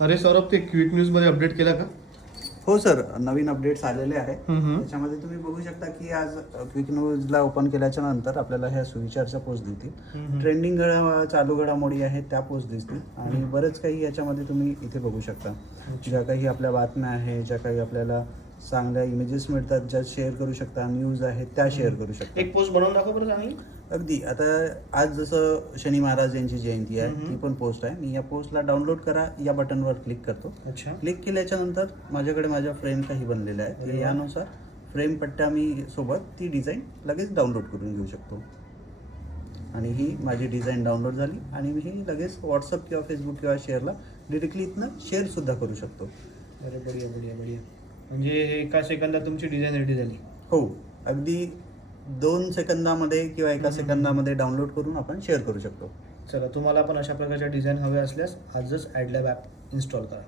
अरे सौरभ, ते quick news मध्ये अपडेट केला का? हो सर, नवीन अपडेट्स आलेले आहेत. हम्म. त्याच्यामध्ये तुम्ही बघू शकता की आज क्विक न्यूजला ओपन केल्याच्या नंतर आपल्याला ह्या सुविचारच्या पोस्ट दिसतील. ट्रेंडिंग चालू घडामोडी आहेत त्या पोस्ट दिसतील आणि बरेच काही याच्यामध्ये तुम्ही इथे बघू शकता. ज्या काही आपल्या बातम्या आहेत, ज्या काही आपल्याला चांगल्या इमेजेस मिळतात, ज्या शेअर करू शकता, न्यूज आहेत त्या शेअर करू शकता. एक पोस्ट बनवून दाखव बरं चांगली. अगदी. आता आज जसं शनी महाराज यांची जयंती आहे, ती पण पोस्ट आहे. मी या पोस्टला डाउनलोड करा या बटनवर क्लिक करतो. अच्छा. क्लिक केल्याच्या नंतर माझ्याकडे माझ्या फ्रेम काही बनलेल्या आहेत. यानुसार फ्रेम पट्ट्या मी सोबत ती डिझाईन लगेच डाउनलोड करून घेऊ शकतो. आणि ही माझी डिझाईन डाउनलोड झाली आणि मी ही लगेच व्हॉट्सअप किंवा फेसबुक किंवा शेअरला डिरेक्टली इथनं शेअरसुद्धा करू शकतो. अरे बढिया बढिया बढिया. म्हणजे एका सेकंदात तुमची डिझाईन रेडी झाली. हो, अगदी 2 सेकंदामध्ये किंवा 1 सेकंदामध्ये डाउनलोड करून आपण शेअर करू शकतो. चला, तुम्हाला पण अशा प्रकारच्या डिझाईन हव्या असल्यास आजच ॲडलॅब ॲप इन्स्टॉल करा.